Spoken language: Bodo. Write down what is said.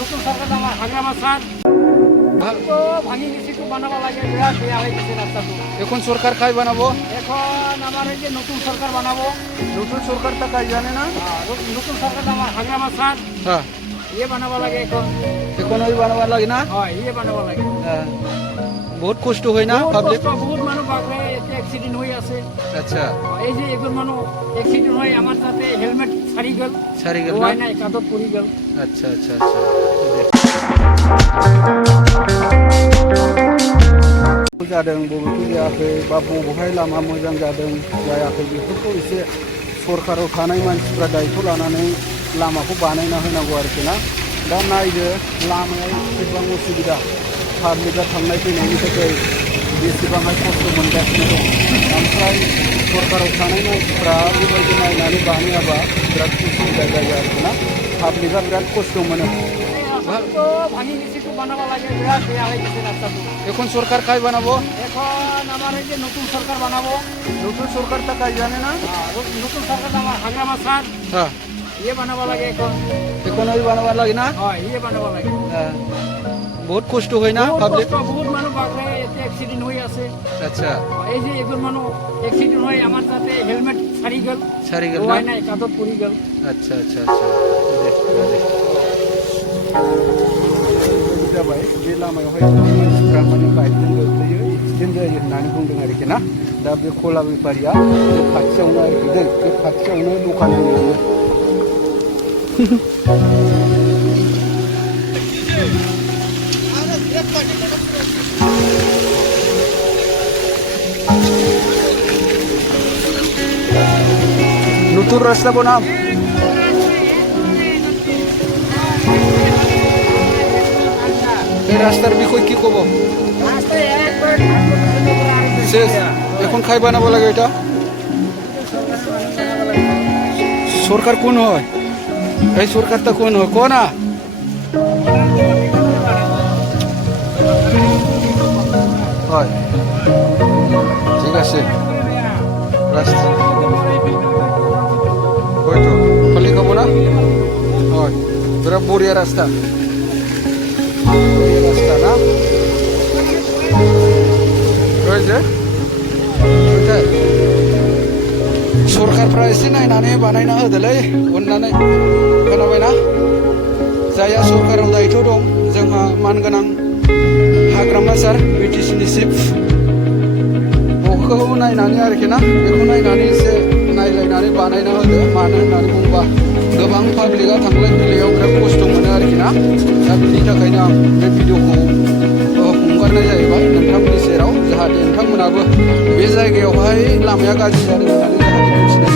নতুন সরকার আমার হাগ্রামা স্যার তো ভাঙি গেছি তো বানাবা লাগে বিরাট বেয়া হয়ে গেছে রাস্তাটো। এখন সরকার খাই বানাবো, এখন আমার এই যে নতুন সরকার বানাবো, নতুন সরকারটা কাজ জানে না। নতুন সরকার আমার হাগ্রামা স্যার হ্যাঁ, ইয়ে বানাবা লাগে এখন। এখন ওই বানাবার লাগে না। হয় ইয়ে বানাবা লাগে। হ্যাঁ, বহুত কষ্ট হয় না পাবলিক। বহুত মানুষ বাগলে এতে অ্যাক্সিডেন্ট হয়ে আছে। আচ্ছা, এই যে এগুলো মানুষ অ্যাক্সিডেন্ট হয়ে আমার সাথে হেলমেট ছাড়ি গেল, সারি গেল না। হয় নাই কাদত পড়ি গেল। আচ্ছা আচ্ছা আচ্ছা। जादों बबेखौ जायाखै बा बबेहाय लामा मोजां जादों जायाखै बेफोरखौ एसे सरकाराव थानाय मानसिफ्रा दायथ' लानानै लामाखौ बानायना होनांगौ आरोखि ना। दा नायदो लामायाव बेसेबां उसुबिदा, पाब्लिकआ थांनाय फैनायनि थाखाय बेसेबांहाय खस्थ' मोनगासिनो दं। ओमफ्राय सरकाराव थानाय मानसिफ्रा बेबायदि नायनानै बानायाबा बिराद उसुबिदा जायो आरोखि ना। पाब्लिकआ बिराद खस्थ' मोनो। তো ভাঙি গেছি তো বানাবা লাগে বিরাট বেয়া হয়ে গেছে রাস্তাটো। এখন সরকার খাই বানাবো, এখন আমার এই যে নতুন সরকার বানাবো, নতুন সরকারটা কাজ জানে না। নতুন সরকার আমার হাগ্রামা স্যার হ্যাঁ, ইয়ে বানাবা লাগে এখন। এখন ওই বানাবার লাগে না। হয় ইয়ে বানাবা লাগে। হ্যাঁ, বহুত কষ্ট হয় না পাবলিক। বহুত মানুষ বাগলে এতে অ্যাক্সিডেন্ট হয়ে আছে। আচ্ছা, এই যে এগুলো মানুষ অ্যাক্সিডেন্ট হয়ে আমার সাথে হেলমেট ছাড়ি গেল, সারি গেল না। হয় নাই কাদত পড়ি গেল। आच्छा आच्छा आच्छा जाबाय बे लामायावहाय मानसिफ्रा माने बाइकजों गोग्लैयो, एक्सिडेन्ट जायो होननानै बुंदों आरोखि ना। दा बे खला बेफारिया बे खाथियावनो आरोखि दै, बे खाथियावनो दखान होयो। নতুন রাস্তা বানাম। এই রাস্তার বিষয় কি কব? শেষ, এখন খাই বানাবো লাগে এটা। সরকার কোন হয়? এই সরকারটা কোন হয় ক না? হয়, ঠিক আছে। রাস্তা হয়তো খালি খাবো না। হয়, তোরা বড়িয়া রাস্তা, বড়িয়া রাস্তা না রয়েছে। सरकारफ्रा एसे नायनानै बानायना होदोलै अननानै, खोनाबायना? जायहा सरकाराव दायथ' दं, जोंहा मानगोनां हाग्रामा सार बिटिसिनि चिफ, बेखौ नायनानै आरोखि ना, बेखौ नायनानै एसे नायलायनानै बानायना होदो। मानो होननानै बुङोबा गोबां पाब्लिकआ थांलाय फैलायाव बिराद खस्थ' मोनो आरोखि ना। दा बिनि थाखायनो आं बे भिडिअखौ हगारनाय जाहैबाय नोंथांमोननि सेराव, जाहाथे नोंथांमोनाबो बे जायगायावहाय लामाया गाज्रि जादों होननानै जाहाथे मिथिनो